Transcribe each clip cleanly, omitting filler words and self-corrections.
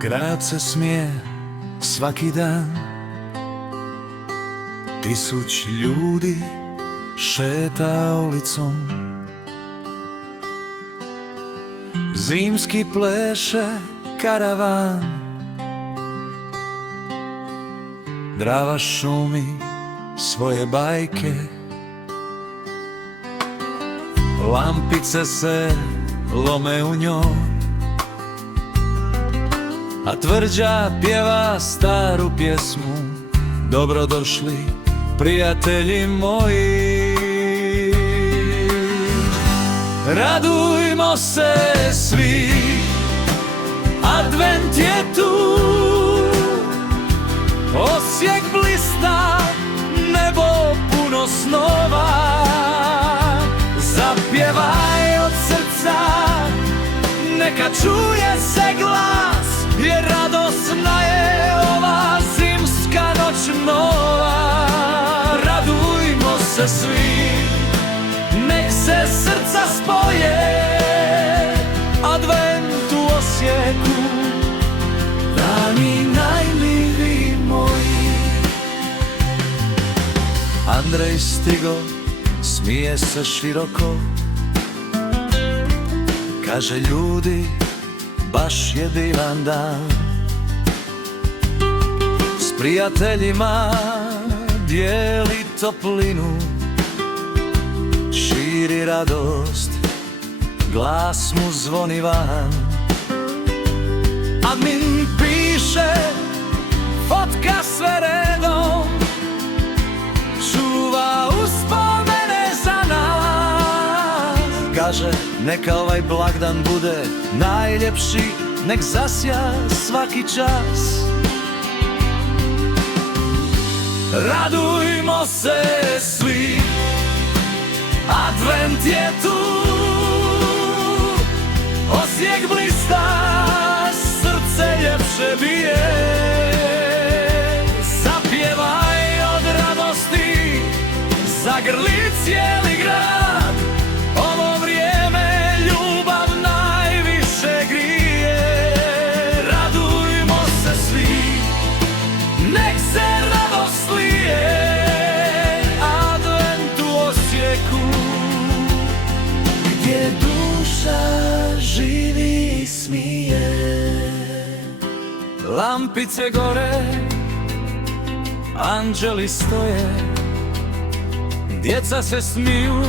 Grad se smije svaki dan, 1000 ljudi šeta ulicom. Zimski pleše karavan, Drava šumi svoje bajke. Lampice se lome u njoj, a tvrđa pjeva staru pjesmu. Dobrodošli, prijatelji moji. Radujmo se svi, advent je tu. Osijek blista, nebo puno snova. Zapjevaj od srca, neka čuje se glas, jer radosna je ova zimska noć nova. Radujmo se svi, nek se srca spoje, advent u Osijeku, dani najmiliji moji. Andrej stigo, smije se široko, kaže ljudi, baš je divan dan. S prijateljima dijeli toplinu, širi radost, glas mu zvoni van. Admin piše, fotka sve redom, čuva uspomene za nas. Kaže, neka ovaj blagdan bude najljepši, nek zasja svaki čas. Radujmo se svi, advent je tu. Osijek blista, srce ljepše bije. Zapjevaj od radosti, zagrli cijeli grad. Ovo vrijeme ljubav najviše grije. Radujmo se svi, nek se radost lije. Advent u Osijeku, gdje duša živi i smije. Lampice gore, anđeli stoje, djeca se smiju,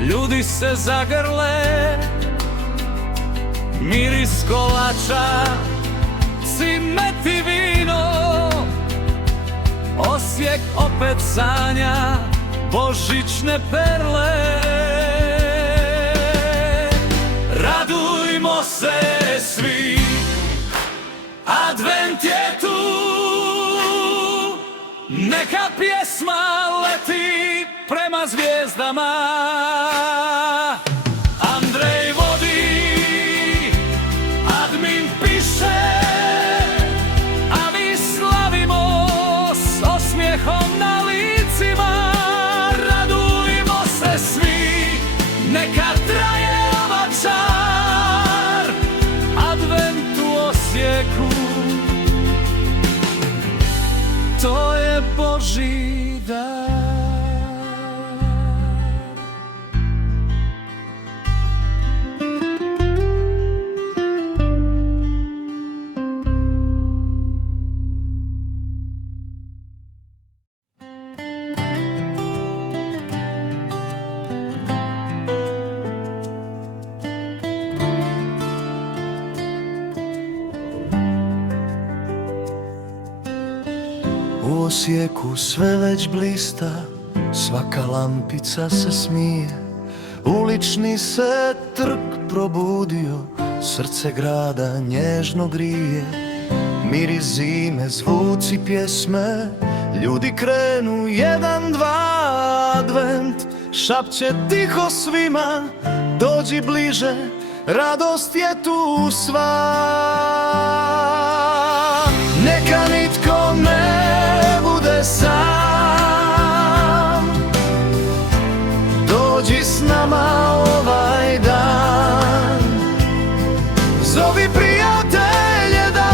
ljudi se zagrle. Miris kolača, cimet i vino, Osijek opet sanja božićne perle. Radujmo se svi, advent je tu. Neka pjesma leti prema zvijezdama. Andrej vodi, admin piše, a mi slavimo s osmijehom na licima. Radujmo se svi, neka traje ova čar, advent u Osijeku, to je Božji dar. U Osijeku sve već blista, svaka lampica se smije. Ulični se trg probudio, srce grada nježno grije. Miris zime, zvuci pjesme, ljudi krenu jedan, dva, advent šapće tiho svima, dođi bliže, radost je tu sva. Neka nitko ne bude sam, dođi s nama ovaj dan. Zovi prijatelje da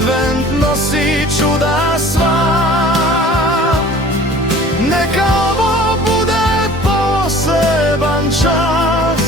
advent nosi čuda sva. Neka ovo bude poseban čas,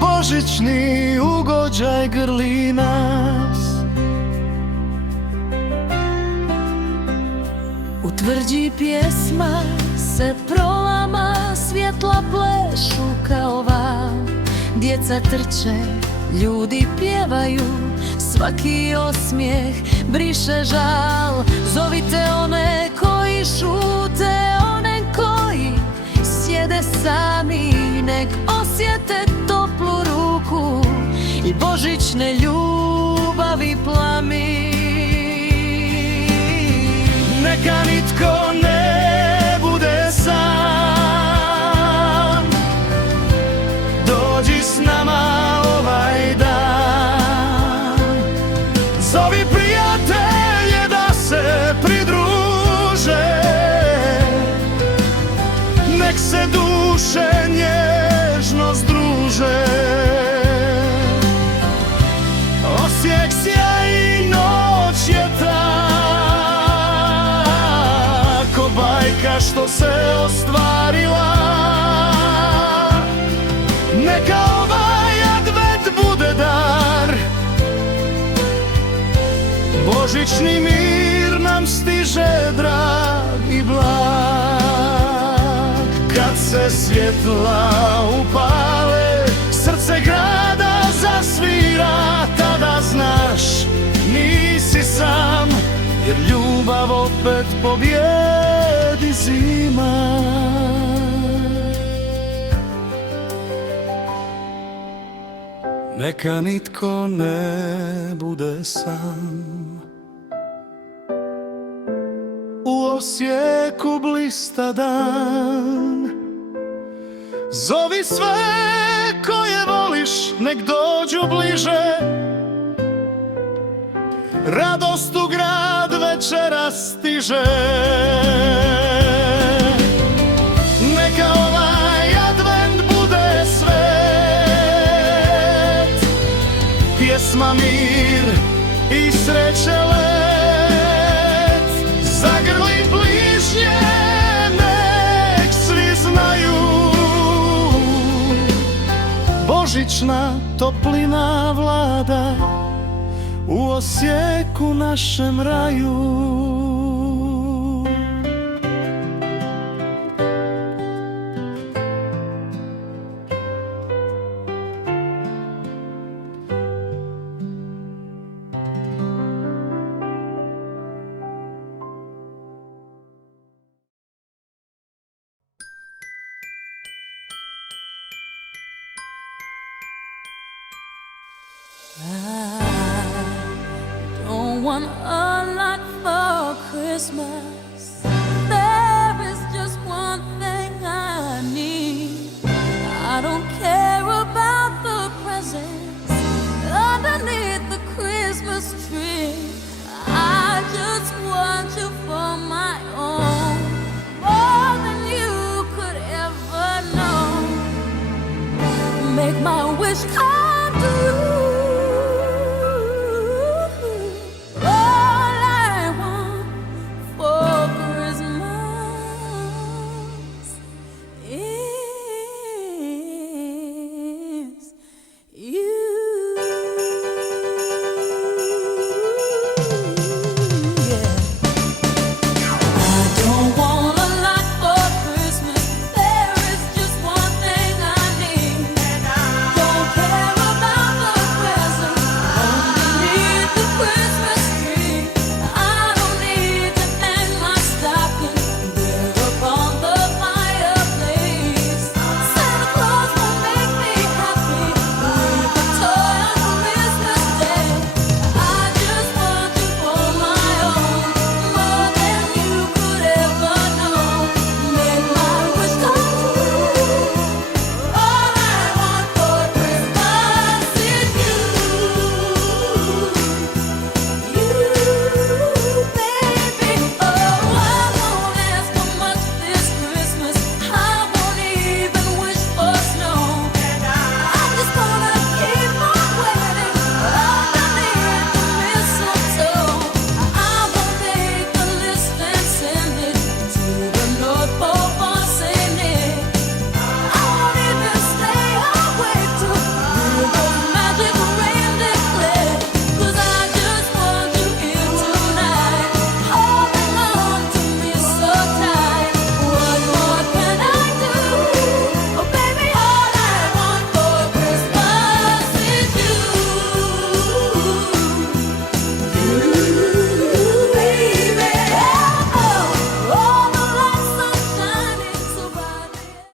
božićni ugođaj grli nas. U tvrđi pjesma se prolama, svjetla plešu kao val. Djeca trče, ljudi pjevaju, svaki osmijeh briše žal. Zovite one koji šute, one koji sjede sami, nek osjete toplu ruku i božićne ljubavi plamin. Neka nitko ne bude sam, dođi s nama ovaj dan. Zovi prijatelje da se pridruže, nek se duše nježno združe. Osijek sjaji, noć je ta, ko bajka što se ostvarila. Neka ovaj advent bude dar, božićni mir nam stiže drag i blag. Kad se svjetla upale, srce grada zasvira, tada znaš nisi sam, jer ljubav opet pobjedi zima. Neka nitko ne bude sam, u Osijeku blista dan. Zovi sve koje voliš, nek dođu bliže, radost u grad večeras stiže. Neka ovaj advent bude svet, pjesma, mir i sreće let. Zagrli bližnje, nek svi znaju, božićna toplina vlada u Osijeku našem raju. I don't want a lot for Christmas.